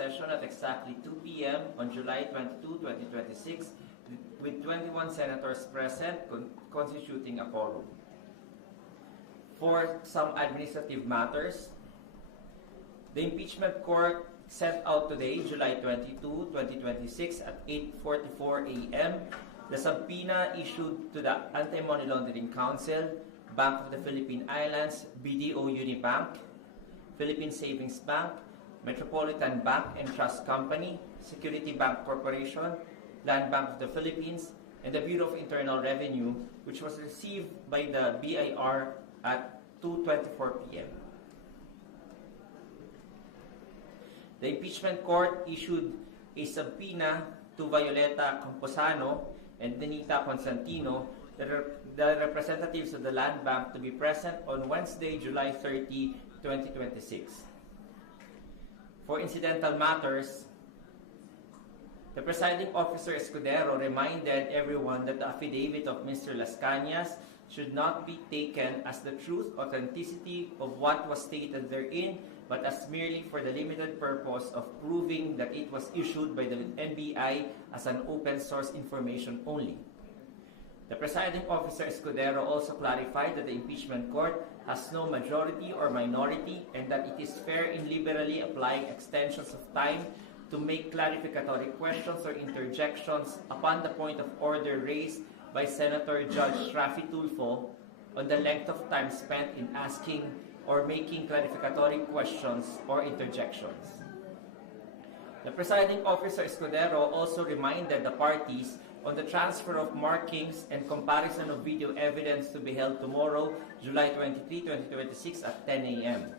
session at exactly 2 p.m. on July 22, 2026, with 21 senators present, constituting a quorum. For some administrative matters, the impeachment court sent out today, July 22, 2026, at 8:44 a.m., the subpoena issued to the Anti-Money Laundering Council, Bank of the Philippine Islands, BDO Unibank, Philippine Savings Bank, Metropolitan Bank and Trust Company, Security Bank Corporation, Land Bank of the Philippines, and the Bureau of Internal Revenue, which was received by the BIR at 2:24 p.m. The impeachment court issued a subpoena to Violeta Camposano and Denita Constantino, the representatives of the Land Bank, to be present on Wednesday, July 30, 2026. For incidental matters, the presiding officer Escudero reminded everyone that the affidavit of Mr. Las Cañas should not be taken as the truth, authenticity of what was stated therein, but as merely for the limited purpose of proving that it was issued by the NBI as an open source information only. The presiding officer Escudero also clarified that the impeachment court has no majority or minority and that it is fair in liberally applying extensions of time to make clarificatory questions or interjections upon the point of order raised by Senator Judge Raffy Tulfo on the length of time spent in asking or making clarificatory questions or interjections. The presiding officer Escudero also reminded the parties on the transfer of markings and comparison of video evidence to be held tomorrow, July 23, 2026 at 10 a.m.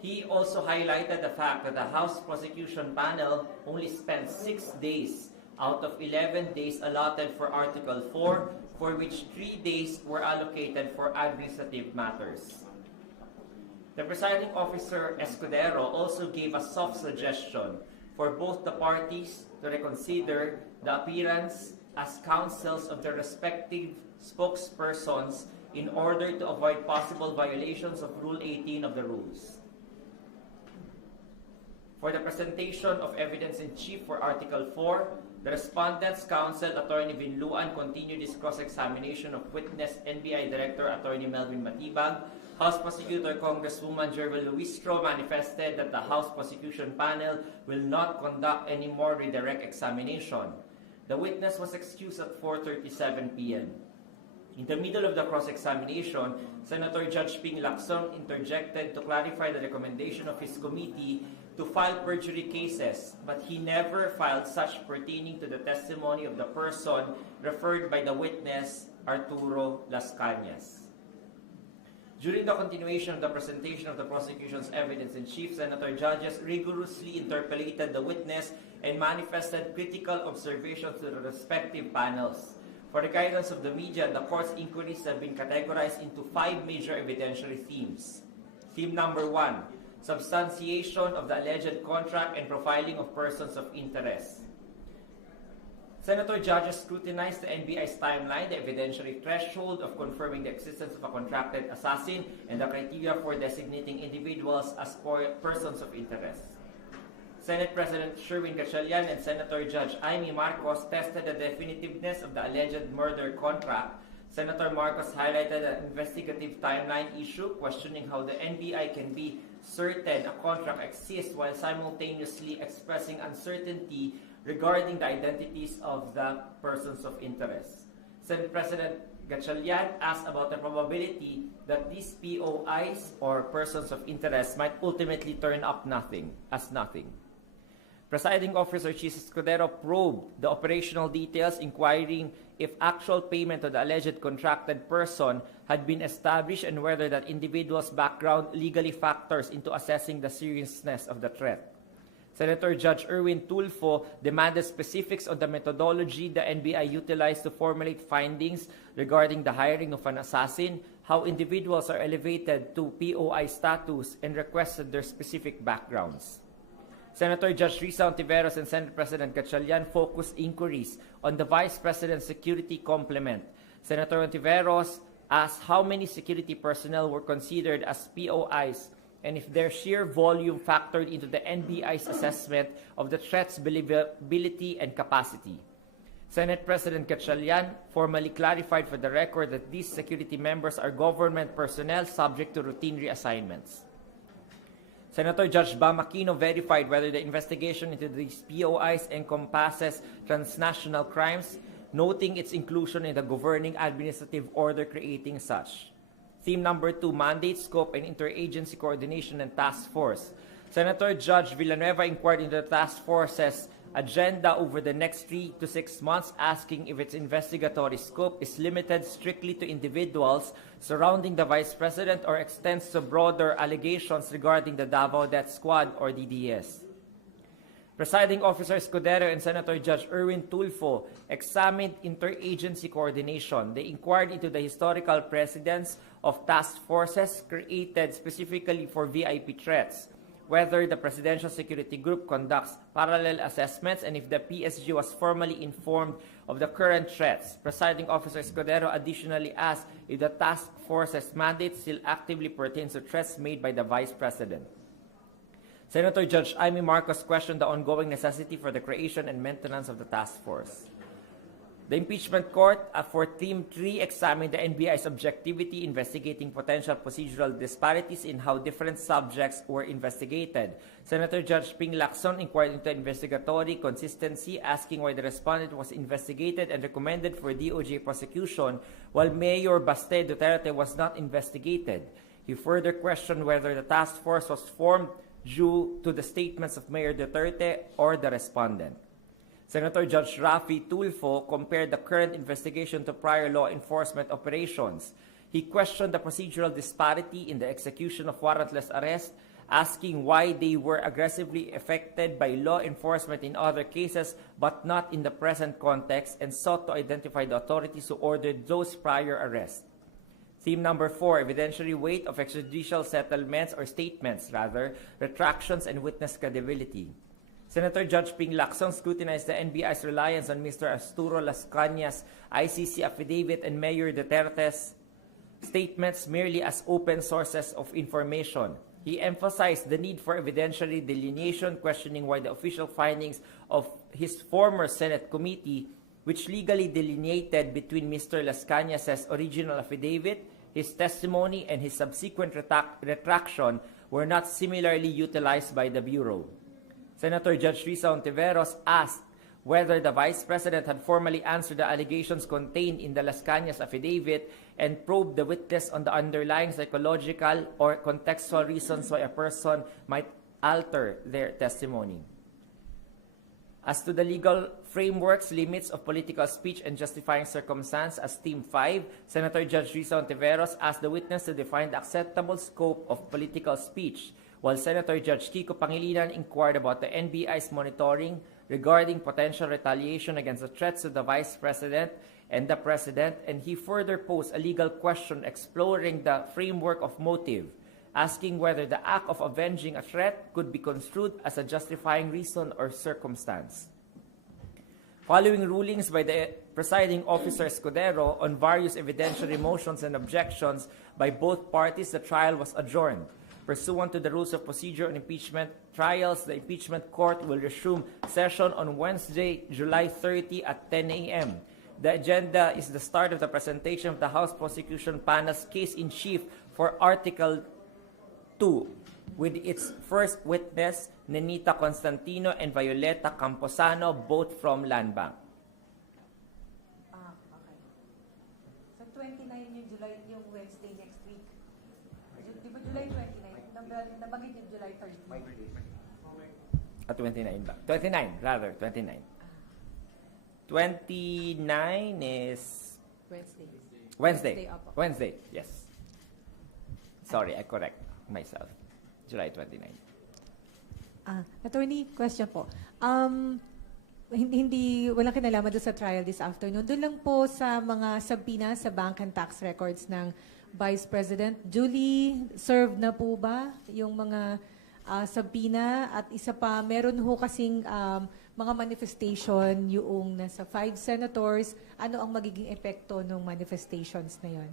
He also highlighted the fact that the House Prosecution Panel only spent 6 days out of 11 days allotted for Article 4, for which 3 days were allocated for administrative matters. The presiding officer Escudero also gave a soft suggestion for both the parties to reconsider the appearance as counsels of their respective spokespersons in order to avoid possible violations of Rule 18 of the rules. For the presentation of evidence in chief for Article 4, the Respondent's Counsel, Attorney Vinluan, continued his cross-examination of witness NBI Director Attorney Melvin Matibag. House Prosecutor Congresswoman Jervel Luistro manifested that the House Prosecution Panel will not conduct any more redirect examination. The witness was excused at 4:37 p.m. In the middle of the cross-examination, Senator Judge Ping Lacson interjected to clarify the recommendation of his committee to file perjury cases, but he never filed such pertaining to the testimony of the person referred by the witness, Arturo Las Cañas. During the continuation of the presentation of the prosecution's evidence in chief, Senator Judges rigorously interpellated the witness and manifested critical observations to the respective panels. For the guidance of the media, the court's inquiries have been categorized into 5 major evidentiary themes. Theme number 1, substantiation of the alleged contract and profiling of persons of interest. Senator Judges scrutinized the NBI's timeline, the evidentiary threshold of confirming the existence of a contracted assassin, and the criteria for designating individuals as persons of interest. Senate President Sherwin Gatchalian and Senator Judge Amy Marcos tested the definitiveness of the alleged murder contract. Senator Marcos highlighted an investigative timeline issue, questioning how the NBI can be certain a contract exists while simultaneously expressing uncertainty regarding the identities of the persons of interest. Senate President Gatchalian asked about the probability that these POIs, or persons of interest, might ultimately turn up nothing. Presiding Officer Chis Escudero probed the operational details, inquiring if actual payment to the alleged contracted person had been established and whether that individual's background legally factors into assessing the seriousness of the threat. Senator Judge Erwin Tulfo demanded specifics on the methodology the NBI utilized to formulate findings regarding the hiring of an assassin, how individuals are elevated to POI status, and requested their specific backgrounds. Senator Judge Risa Ontiveros and Senate President Gatchalian focused inquiries on the Vice President's security complement. Senator Ontiveros asked how many security personnel were considered as POIs and if their sheer volume factored into the NBI's assessment of the threat's believability and capacity. Senate President Gatchalian formally clarified for the record that these security members are government personnel subject to routine reassignments. Senator Judge Bam Aquino verified whether the investigation into these POIs encompasses transnational crimes, noting its inclusion in the governing administrative order creating such. Theme number 2, mandate, scope, and interagency coordination and task force. Senator Judge Villanueva inquired into the task force's agenda over the next 3 to 6 months, asking if its investigatory scope is limited strictly to individuals surrounding the Vice President or extends to broader allegations regarding the Davao Death Squad or DDS. Presiding Officer Escudero and Senator Judge Erwin Tulfo examined interagency coordination. They inquired into the historical precedents of task forces created specifically for VIP threats, whether the Presidential Security Group conducts parallel assessments, and if the PSG was formally informed of the current threats. Presiding Officer Escudero additionally asked if the task force's mandate still actively pertains to threats made by the Vice President. Senator Judge Amy Marcos questioned the ongoing necessity for the creation and maintenance of the task force. The impeachment court for Theme 3 examined the NBI's objectivity investigating potential procedural disparities in how different subjects were investigated. Senator Judge Ping Lacson inquired into investigatory consistency, asking why the respondent was investigated and recommended for DOJ prosecution while Mayor Baste Duterte was not investigated. He further questioned whether the task force was formed due to the statements of Mayor Duterte or the respondent. Senator Judge Rafi Tulfo compared the current investigation to prior law enforcement operations. He questioned the procedural disparity in the execution of warrantless arrest, asking why they were aggressively effected by law enforcement in other cases but not in the present context, and sought to identify the authorities who ordered those prior arrests. Theme number 4, evidentiary weight of extrajudicial settlements or statements, retractions and witness credibility. Senator Judge Ping Lacson scrutinized the NBI's reliance on Mr. Arturo Las Cañas' ICC affidavit and Mayor Duterte's statements merely as open sources of information. He emphasized the need for evidentiary delineation, questioning why the official findings of his former Senate committee, which legally delineated between Mr. Las Cañas' original affidavit, his testimony, and his subsequent retraction, were not similarly utilized by the Bureau. Senator Judge Risa Ontiveros asked whether the Vice President had formally answered the allegations contained in the Las Cañas affidavit and probed the witness on the underlying psychological or contextual reasons why a person might alter their testimony. As to the legal frameworks, limits of political speech and justifying circumstance as Theme 5, Senator Judge Risa Ontiveros asked the witness to define the acceptable scope of political speech, while Senator Judge Kiko Pangilinan inquired about the NBI's monitoring regarding potential retaliation against the threats to the Vice President and the President, and he further posed a legal question exploring the framework of motive, asking whether the act of avenging a threat could be construed as a justifying reason or circumstance. Following rulings by the presiding officer Escudero on various evidentiary motions and objections by both parties, the trial was adjourned. Pursuant to the rules of procedure on impeachment trials, the impeachment court will resume session on Wednesday, July 30 at 10 a.m. The agenda is the start of the presentation of the House Prosecution Panel's case-in-chief for Article 2, with its first witness, Nenita Constantino and Violeta Camposano, both from Land Bank. Okay. So 29 yung July, yung Wednesday next week. Di ba July 29? Nabagit yung July 30. 29 ba? 29, rather, 29. 29 is Wednesday. Wednesday, yes. Sorry, I correct myself. July 29. Attorney, question po. Walang kinalaman doon sa trial this afternoon. Doon lang po sa mga sabina sa bank and tax records ng Vice President. Duly served na po ba yung mga sabina? At isa pa, meron ho kasing mga manifestation yung nasa 5 senators. Ano ang magiging epekto ng manifestations na yon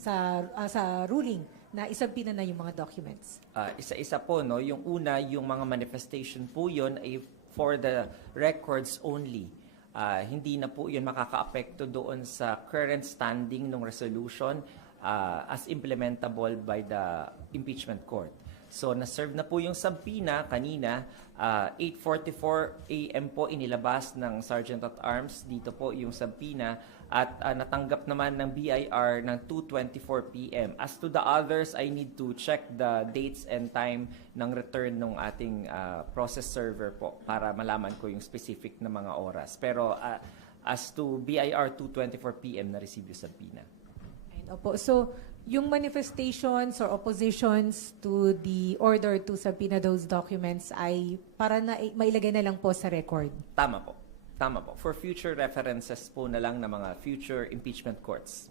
sa ruling na isabina na yung mga documents? Isa-isa po, no? Yung una, yung mga manifestation po yun ay for the records only. Hindi na po yun makaka-apekto doon sa current standing ng resolution as implementable by the impeachment court. So, na-serve na po yung subpoena kanina, 8:44 a.m. po inilabas ng Sergeant at Arms. Dito po yung subpoena at natanggap naman ng BIR ng 2:24 p.m. As to the others, I need to check the dates and time ng return ng ating process server po para malaman ko yung specific na mga oras. Pero as to BIR 2:24 p.m. na-receive yung subpoena. Opo. So, yung manifestations or oppositions to the order to subpoena those documents ay para na mailagay na lang po sa record? Tama po. Tama po. For future references po na lang ng mga future impeachment courts.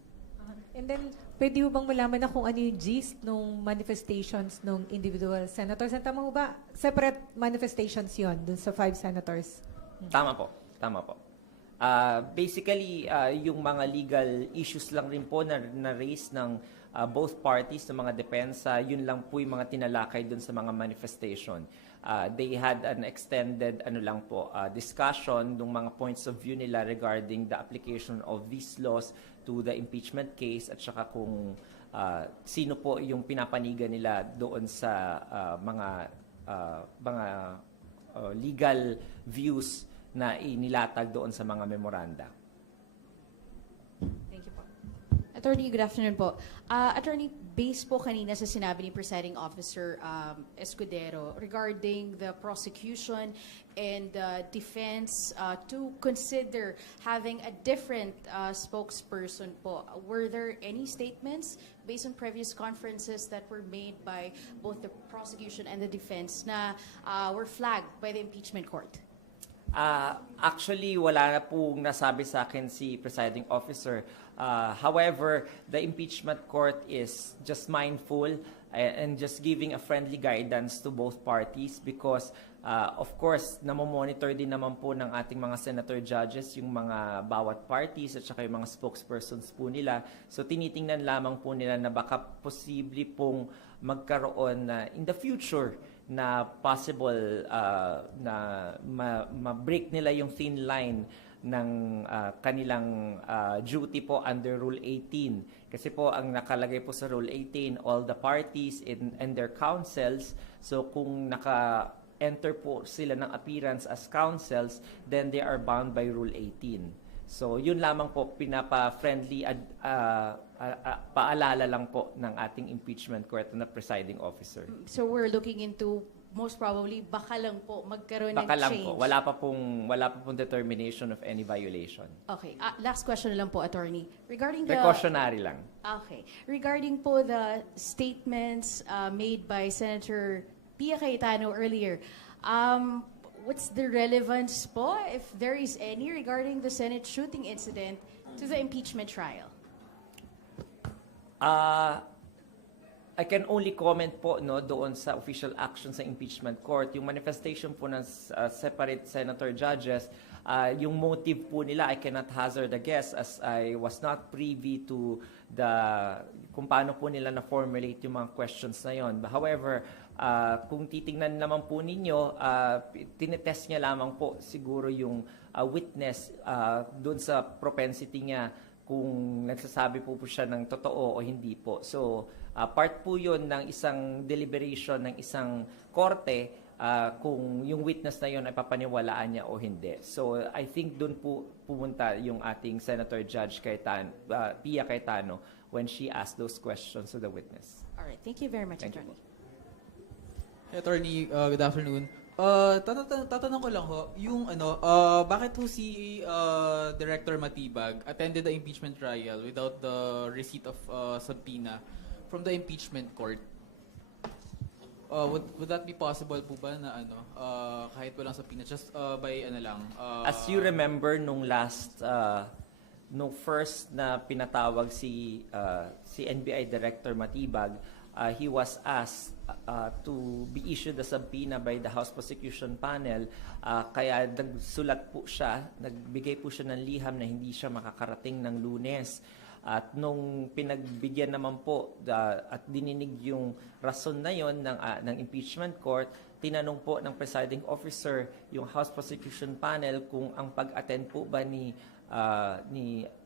And then, pwede mo bang malaman na kung ano yung gist ng manifestations ng individual senators? And tama mo ba? Separate manifestations yon dun sa 5 senators? Tama po. Tama po. Basically, yung mga legal issues lang rin po na raise ng both parties, ng mga depensa, yun lang po yung mga tinalakay dun sa mga manifestation. They had an extended discussion ng mga points of view nila regarding the application of these laws to the impeachment case at saka kung sino po yung pinapanigan nila doon sa mga legal views na inilatag doon sa mga memoranda. Thank you po. Attorney, good afternoon po. Attorney, based po kanina sa sinabi ni Presiding Officer Escudero regarding the prosecution and defense to consider having a different spokesperson po, were there any statements based on previous conferences that were made by both the prosecution and the defense na were flagged by the impeachment court? Actually, wala na pong nasabi sa akin si Presiding Officer. However, the impeachment court is just mindful and just giving a friendly guidance to both parties because, of course, namomonitor din naman po ng ating mga senator judges yung mga bawat parties at saka yung mga spokespersons po nila. So, tinitingnan lamang po nila na baka posible pong magkaroon in the future na possible na ma-break nila yung thin line ng kanilang duty po under Rule 18. Kasi po ang nakalagay po sa Rule 18, all the parties and their counsels, so kung naka-enter po sila ng appearance as counsels, then they are bound by Rule 18. So yun lamang po, pinapa-friendly paalala lang po ng ating impeachment court na presiding officer. So we're looking into most probably baka lang po magkaroon Baka ng lang change. po, wala pa pong determination of any violation. Okay, last question na lang po, Attorney. Regarding the Precautionary lang. Okay. Regarding po the statements made by Senator Pia Cayetano earlier, what's the relevance po, if there is any, regarding the Senate shooting incident to the impeachment trial? I can only comment po doon sa official action sa impeachment court. Yung manifestation po ng separate senator judges, yung motive po nila, I cannot hazard a guess as I was not privy to kung paano po nila na-formulate yung mga questions na yon. However, kung titingnan naman po ninyo, tinetest niya lamang po siguro yung witness doon sa propensity niya kung nagsasabi po siya ng totoo o hindi po. So, part po yun ng isang deliberation ng isang korte kung yung witness na yun ay papaniwalaan niya o hindi. So, I think doon po pumunta yung ating Senator Judge Pia Cayetano when she asked those questions to the witness. All right. Thank you very much, Thank you Attorney. Hey, Attorney, good afternoon. Tatanong ko lang ho, yung bakit ho si Director Matibag attended the impeachment trial without the receipt of subpoena from the impeachment court? Would that be possible po ba na kahit walang subpoena, just by As you remember nung first na pinatawag si NBI Director Matibag, he was asked to be issued a subpoena by the House Prosecution Panel, kaya nagbigay po siya ng liham na hindi siya makakarating ng Lunes. At nung pinagbigyan naman po at dininig yung rason na yon ng impeachment court, tinanong po ng presiding officer yung House Prosecution Panel kung ang pag-attend po ba ni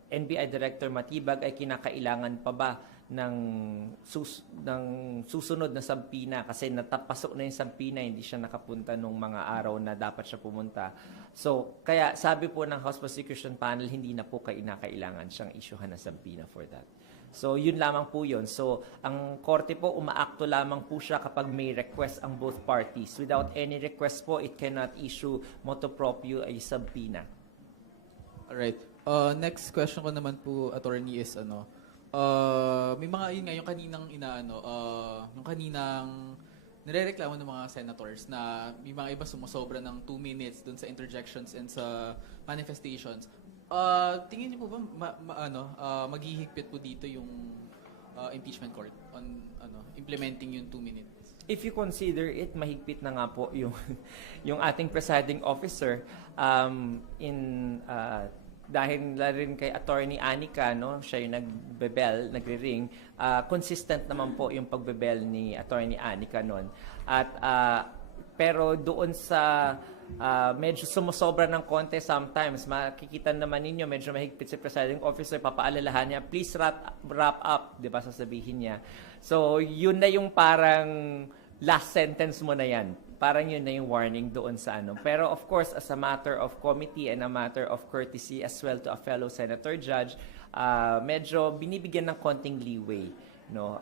NBI Director Matibag ay kinakailangan pa ba ng susunod na sampina kasi natapasok na yung sampina, hindi siya nakapunta nung mga araw na dapat siya pumunta. So, kaya sabi po ng House Prosecution Panel, hindi na po kinakailangan siyang isyuhan ng sampina for that. So, yun lamang po yun. So, ang korte po, umaakto lamang po siya kapag may request ang both parties. Without any request po, it cannot issue motu proprio a subpoena. Alright. Next question ko naman po, attorney, is may mga yun nga yung kaninang nirereklamo ng mga senators na may mga iba sumusobra ng 2 minutes dun sa interjections and sa manifestations. Tingin niyo po ba maghihigpit po dito yung impeachment court on implementing yung 2 minutes? If you consider it, mahigpit na nga po yung yung ating presiding officer dahil na rin kay Attorney Anica, no, siya yung nagre-ring, consistent naman po yung pagbebel ni Attorney Anica noon. At pero doon sa medyo sumusobra ng konti sometimes, makikita naman ninyo medyo mahigpit si presiding officer, papaalalahan niya, please wrap up, 'di ba, sasabihin niya. So, yun na yung parang last sentence mo na yan. Parang yun na yung warning doon sa Pero of course, as a matter of committee and a matter of courtesy as well to a fellow senator judge, medyo binibigyan ng konting leeway. No?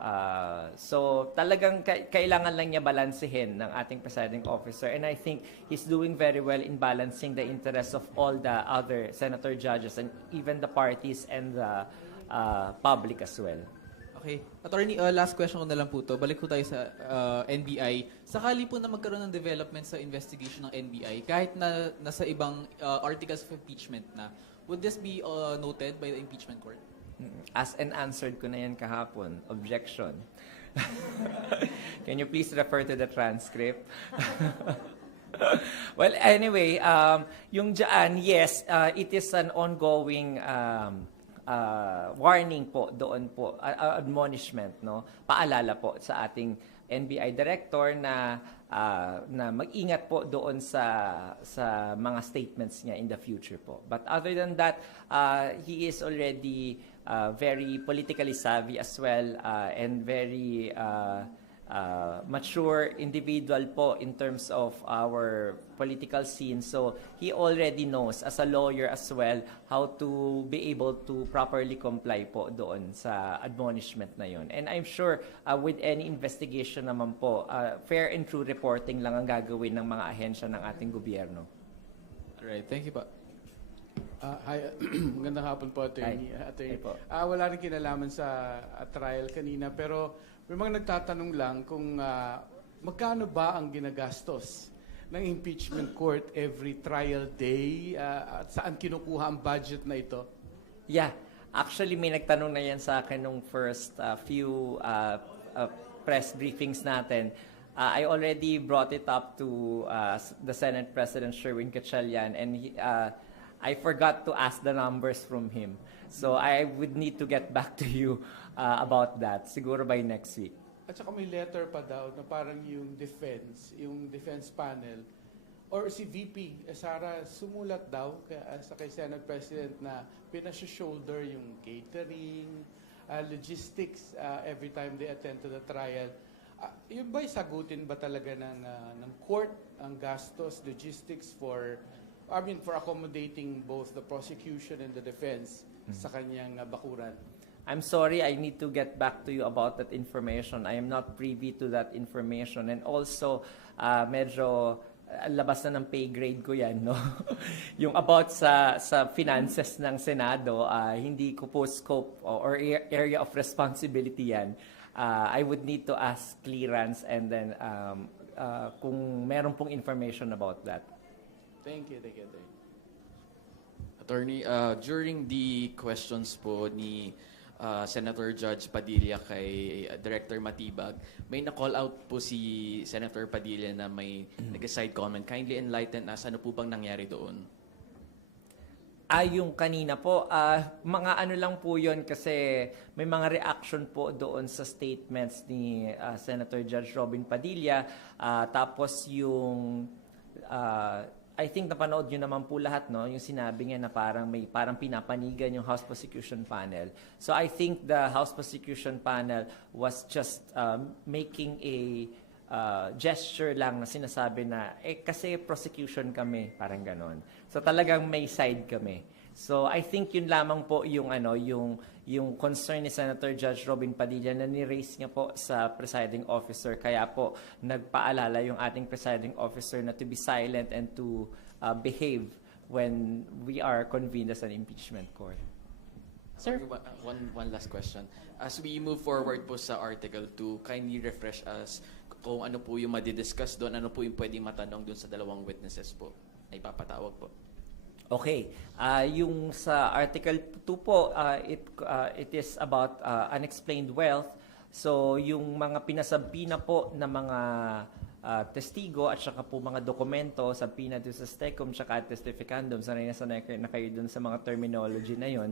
So talagang kailangan lang niya balansehin ng ating presiding officer. And I think he's doing very well in balancing the interests of all the other senator judges and even the parties and the public as well. Okay. Attorney, last question ko na lang po to. Balik po tayo sa NBI. Sakali po na magkaroon ng development sa investigation ng NBI, kahit na nasa ibang articles of impeachment na, would this be noted by the impeachment court? As and answered ko na yan kahapon. Objection. Can you please refer to the transcript? Well, anyway, yung dyan, yes, it is an ongoing warning po doon po, admonishment, no? Paalala po sa ating NBI director na mag-ingat po doon sa mga statements niya in the future po. But other than that, he is already very politically savvy as well and very mature individual po in terms of our political scene. So he already knows as a lawyer as well how to be able to properly comply po doon sa admonishment na yon. And I'm sure with any investigation naman po, fair and true reporting lang ang gagawin ng mga ahensya ng ating gobyerno. Alright, thank you pa. Hi, magandang hapon po, Attorney. Hi po. Wala rin kinalaman sa trial kanina, pero may mga nagtatanong lang kung magkano ba ang ginagastos ng impeachment court every trial day at saan kinukuha ang budget na ito? Yeah, actually may nagtanong na yan sa akin nung first few press briefings natin. I already brought it up to the Senate President Sherwin Gatchalian and I forgot to ask the numbers from him. So I would need to get back to you about that, siguro by next week. At saka may letter pa daw na parang yung defense panel, or si VP Sara sumulat daw kay Senate President na pinasya-shoulder yung catering, logistics every time they attend to the trial. Yun ba'y sagutin ba talaga ng court ang gastos, logistics for accommodating both the prosecution and the defense sa kanyang bakuran? I'm sorry, I need to get back to you about that information. I am not privy to that information. And also, medyo labas na ng pay grade ko yan, no? Yung about sa finances ng Senado, hindi ko po scope or area of responsibility yan. I would need to ask clearance and then kung meron pong information about that. Thank you. Attorney, during the questions po ni Senator Judge Padilla kay Director Matibag, may na-call out po si Senator Padilla na may nag-side comment. Kindly enlighten us, ano po bang nangyari doon? Yung kanina po, mga ano lang po yun kasi may mga reaction po doon sa statements ni Senator Judge Robin Padilla. Tapos yung, I think napanood nyo naman po lahat, no? Yung sinabi niya na parang pinapanigan yung House Prosecution Panel. So I think the House Prosecution Panel was just making a gesture lang na sinasabi na, kasi prosecution kami, parang ganon. So talagang may side kami. So I think yun lamang po yung yung concern ni Senator Judge Robin Padilla na ni-raise niya po sa presiding officer. Kaya po nagpaalala yung ating presiding officer na to be silent and to behave when we are convened as an impeachment court. Sir? One last question. As we move forward po sa Article 2, kindly refresh us kung ano po yung madidiscuss doon, ano po yung pwedeng matanong doon sa dalawang witnesses po na ipapatawag po. Okay. Yung sa Article 2 po, it is about unexplained wealth. So, yung mga pinasabina po na mga testigo at saka po mga dokumento, sabina doon sa STECOM tsaka testificandum, sanay na kayo doon sa mga terminology na yon.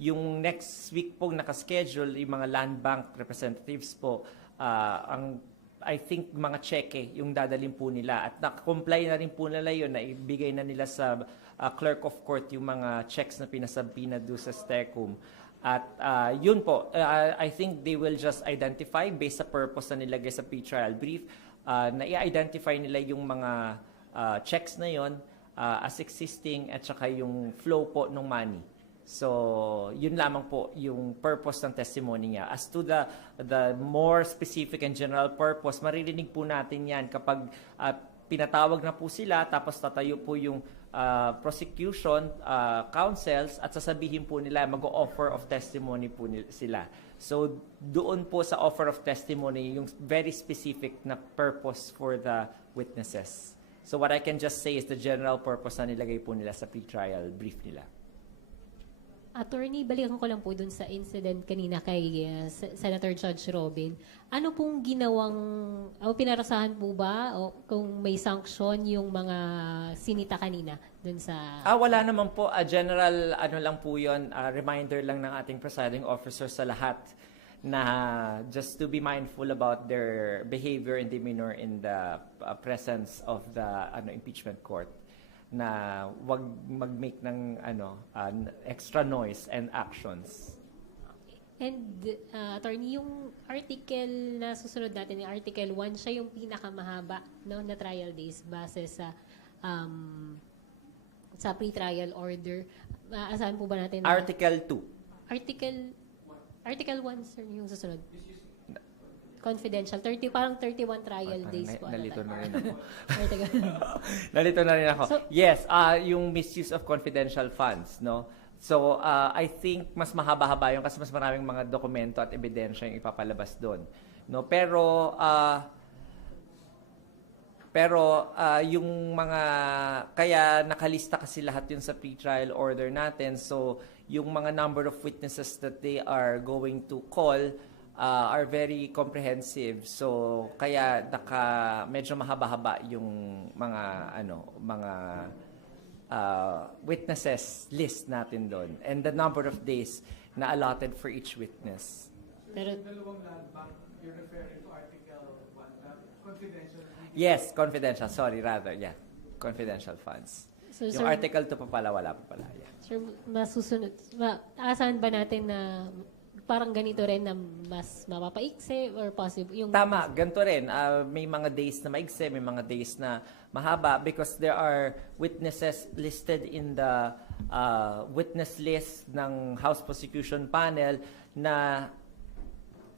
Yung next week po nakaschedule, yung mga land bank representatives po, I think mga cheque yung dadalhin po nila at nakakomply na rin po nila yun na ibigay na nila sa clerk of court yung mga checks na pinasabina doon sa STECOM. At yun po, I think they will just identify based sa purpose na nilagay sa pre-trial brief, na i-identify nila yung mga checks na yun as existing at saka yung flow po ng money. So, yun lamang po yung purpose ng testimony niya. As to the more specific and general purpose, maririnig po natin yan kapag pinatawag na po sila, tapos tatayo po yung prosecution counsels at sasabihin po nila, mag-offer of testimony po sila. So, doon po sa offer of testimony, yung very specific na purpose for the witnesses. So, what I can just say is the general purpose na nilagay po nila sa pre-trial brief nila. Attorney, balikan ko lang po dun sa incident kanina kay Senator Judge Robin. Ano pong pinarasahan po ba o kung may sanction yung mga sinita kanina dun sa... Wala naman po. General, lang po yun, reminder lang ng ating presiding officer sa lahat na just to be mindful about their behavior and demeanor in the presence of the impeachment court, na wag mag-make ng extra noise and actions. And attorney, yung article na susunod natin, yung Article 1, siya yung pinakamahaba, no, na trial days base sa pre-trial order. Asahan po ba natin? Article 2. Article 1, sir, yung susunod. Confidential. Parang 31 trial days po. Nalito na rin ako. Article. Nalito na rin ako. So, yes, yung misuse of confidential funds, no? So, I think mas mahaba-haba yun kasi mas maraming mga dokumento at ebidensya yung ipapalabas doon. No? Pero yung mga, kaya nakalista kasi lahat yun sa pre-trial order natin. So, yung mga number of witnesses that they are going to call are very comprehensive. So, kaya medyo mahaba-haba yung mga witnesses list natin doon. And the number of days na allotted for each witness. Pero, Dalawang land bank, you're referring to Article 1, confidential. Yes, confidential. Sorry, rather, yeah. Confidential funds. so, Yung Article 2 pa pala, wala pa pala. Yeah. sir, aasahan ba natin na parang ganito rin na mas mapapaikse or possible yung... Tama, ganito rin. May mga days na maigse, may mga days na mahaba because there are witnesses listed in the witness list ng House Prosecution Panel na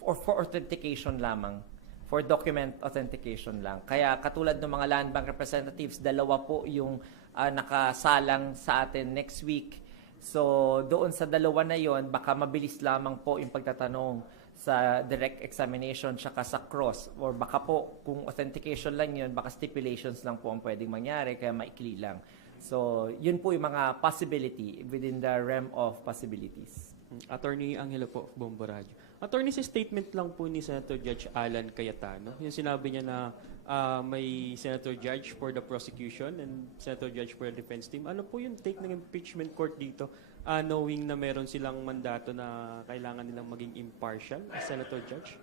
for authentication lamang, for document authentication lang. Kaya katulad ng mga land bank representatives, dalawa po yung nakasalang sa atin next week. So, doon sa dalawa na yon, baka mabilis lamang po yung pagtatanong sa direct examination tsaka sa cross. Or baka po, kung authentication lang yun, baka stipulations lang po ang pwedeng mangyari, kaya maikli lang. So, yun po yung mga possibility within the realm of possibilities. Attorney Angelo po, Bombo Radio. Attorney, sa statement lang po ni Senator Judge Alan Cayetano, yung sinabi niya na may Senator Judge for the prosecution and Senator Judge for the defense team. Ano po yung take ng impeachment court dito, knowing na meron silang mandato na kailangan nilang maging impartial as Senator Judge?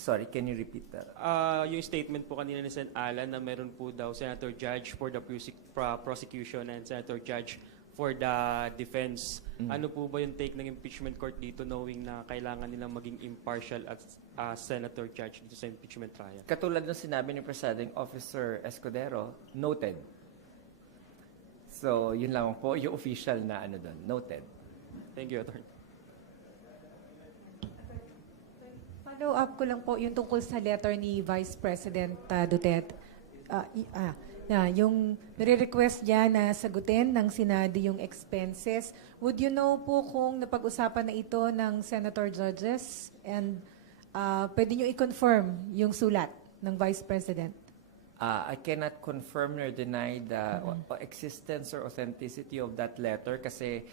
Sorry, can you repeat that? Yung statement po kanina ni Sen. Alan na meron po daw Senator Judge for the prosecution and Senator Judge for the defense. Ano po ba yung take ng impeachment court dito, knowing na kailangan nilang maging impartial as Senator Judge dito sa impeachment trial? Katulad ng sinabi ni Presiding Officer Escudero, noted. So, yun lang po yung official na ano doon, noted. Thank you, Attorney. Follow up ko lang po yung tungkol sa letter ni Vice President Duterte. Yung nire-request niya na sagutin ng Senado yung expenses. Would you know po kung napag-usapan na ito ng Senator Judges? And pwede nyo i-confirm yung sulat ng Vice President? I cannot confirm nor deny the existence or authenticity of that letter kasi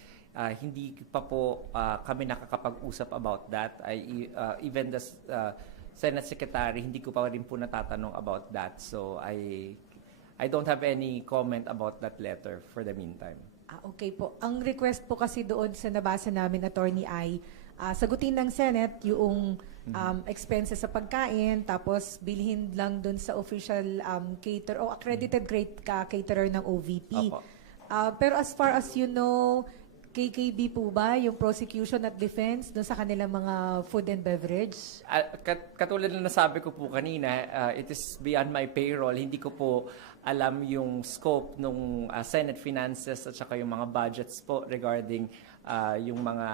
hindi pa po kami nakakapag-usap about that. Even the Senate Secretary, hindi ko pa rin po natatanong about that. So I don't have any comment about that letter for the meantime. Okay po. Ang request po kasi doon sa nabasa namin, Attorney, ay sagutin ng Senate yung expenses sa pagkain, tapos bilhin lang doon sa official caterer o accredited caterer ng OVP. Opo. Pero as far as you know, KKB po ba yung prosecution at defense doon sa kanilang mga food and beverage? Katulad na nasabi ko po kanina, it is beyond my payroll. Hindi ko po alam yung scope ng Senate Finances at saka yung mga budgets po regarding yung mga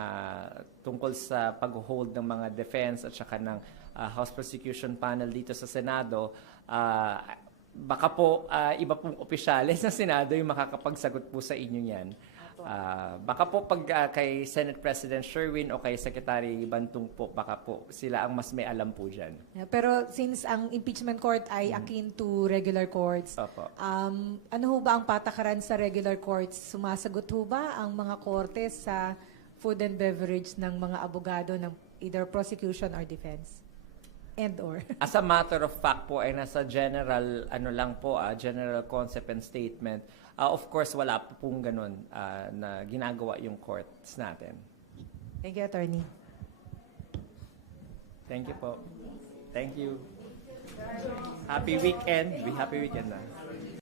tungkol sa pag-hold ng mga defense at saka ng House Prosecution Panel dito sa Senado. Baka po iba pong opisyales ng Senado yung makakapagsagot po sa inyo yan. Baka po pag kay Senate President Sherwin o kay Secretary Bantong po, baka po sila ang mas may alam po dyan. Yeah, pero since ang impeachment court ay akin to regular courts, Opo. ano ho ba ang patakaran sa regular courts? Sumasagot ho ba ang mga korte sa food and beverage ng mga abogado ng either prosecution or defense? And or? As a matter of fact po, ay nasa general, general concept and statement. Of course, wala po pong ganun na ginagawa yung courts natin. Thank you, Attorney. Thank you po. Thank you. Happy weekend. Happy weekend na.